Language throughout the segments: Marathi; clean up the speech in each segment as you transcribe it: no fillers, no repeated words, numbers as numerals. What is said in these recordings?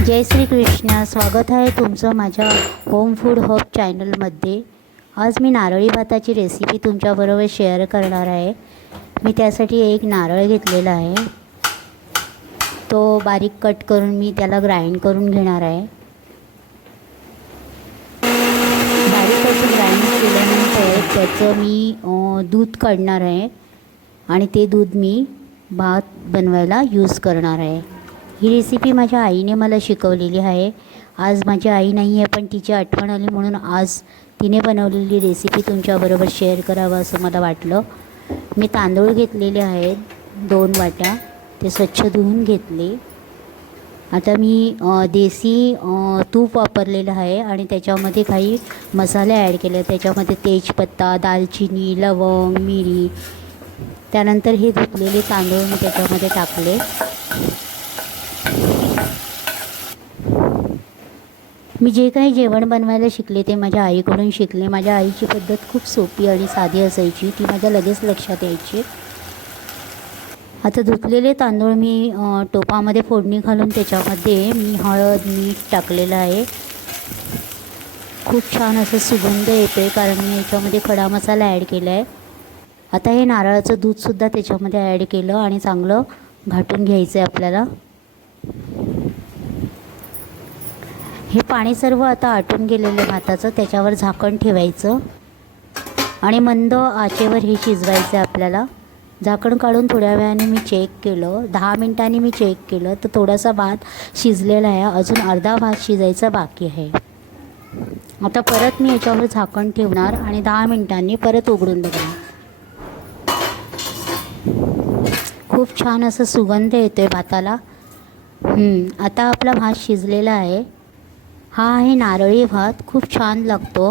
जय श्री कृष्ण. स्वागत आहे तुमचं माझ्या होम फूड हब चॅनलमध्ये. आज मी नारळी भाताची रेसिपी तुमच्याबरोबर शेअर करणार आहे. मी त्यासाठी एक नारळ घेतलेला आहे, तो बारीक कट करून मी त्याला ग्राइंड करून घेणार आहे. बारीक असं ग्राइंड केल्यानंतर त्याचं मी दूध काढणार आहे आणि ते दूध मी भात बनवायला यूज करणार आहे. ही रेसिपी माझ्या आईने मला शिकवलेली आहे. आज माझी आई नाही आहे, पण तिची आठवण आली म्हणून आज तिने बनवलेली रेसिपी तुमच्याबरोबर शेअर करावं असं मला वाटलं. मी तांदूळ घेतलेले आहेत 2 वाट्या, ते स्वच्छ धुवून घेतले. आता मी देसी तूप वापरलेलं आहे आणि त्याच्यामध्ये काही मसाले ॲड केले. त्याच्यामध्ये तेजपत्ता, दालचिनी, लवंग, मिरी. त्यानंतर हे धुतलेले तांदूळ मी त्याच्यामध्ये टाकले. मी जे काही जेवण बनवायला शिकले ते माझ्या आईकडून शिकले. माझ्या आईची पद्धत खूप सोपी आणि साधी असायची, ती माझ्या लगेच लक्षात यायची. आता धुतलेले तांदूळ मी टोपामध्ये फोडणी घालून त्याच्यामध्ये मी हळद, मीठ टाकलेलं आहे. खूप छान असं सुगंध येतो आहे कारण मी याच्यामध्ये खडा मसाला ॲड केला आहे. आता हे नारळाचं दूधसुद्धा त्याच्यामध्ये ॲड केलं आणि चांगलं घाटून घ्यायचं आहे आपल्याला. हे पाणी सर्व आता आटून गेलेलं भाताचं, त्याच्यावर झाकण ठेवायचं आणि मंद आचेवर हे शिजवायचं आहे आपल्याला. झाकण काढून थोड्या वेळाने मी चेक केलं, 10 मिनिटांनी मी चेक केलं तर थोडासा भात शिजलेला आहे, अजून अर्धा भात शिजायचा बाकी आहे. आता परत मी याच्यावर झाकण ठेवणार आणि 10 मिनिटांनी परत उघडून बघणार. खूप छान असं सुगंध येतो आहे भाताला. आता आपला भात शिजलेला आहे. हा आहे नारळी भात, खूप छान लागतो.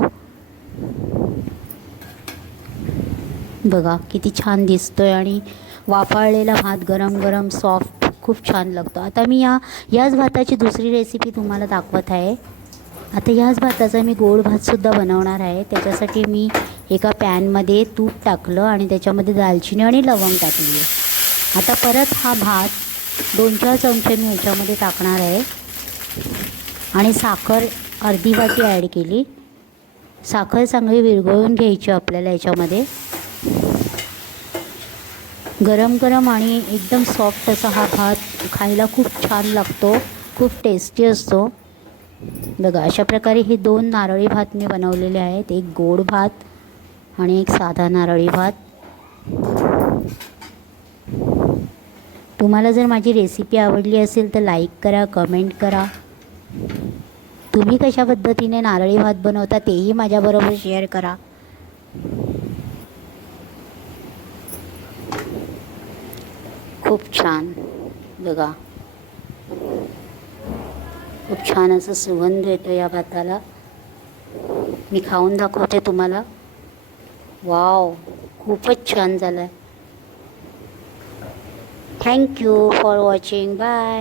बघा किती छान दिसतोय आणि वाफाळलेला भात गरम गरम सॉफ्ट खूप छान लागतो. आता मी याच भाताची दुसरी रेसिपी तुम्हाला दाखवत आहे. आता याच भाताचा मी गोड भातसुद्धा बनवणार आहे. त्याच्यासाठी मी एका पॅनमध्ये तूप टाकलं आणि त्याच्यामध्ये दालचिनी आणि लवंग टाकली आहे. आता परत हा भात 2-4 चमचे मी याच्यामध्ये टाकणार आहे आणि साखर अर्धी वाटी ॲड केली. साखर चांगली विरघळून घ्यायची आपल्याला याच्यामध्ये. गरम गरम आणि एकदम सॉफ्ट असा हा भात खायला खूप छान लागतो, खूप टेस्टी असतो. बघा अशा प्रकारे हे 2 नारळी भात मी बनवलेले आहेत, एक गोड भात आणि एक साधा नारळी भात. तुम्हाला जर माझी रेसिपी आवडली असेल तर लाईक करा, कमेंट करा. तुम्ही कशा पद्धतीने नारळी भात बनवता तेही माझ्याबरोबर शेअर करा. खूप छान बघा, खूप छान असं सुगंध येतो या भाताला. मी खाऊन दाखवते तुम्हाला. वाव, खूपच छान झालं आहे. Thank you for watching. बाय.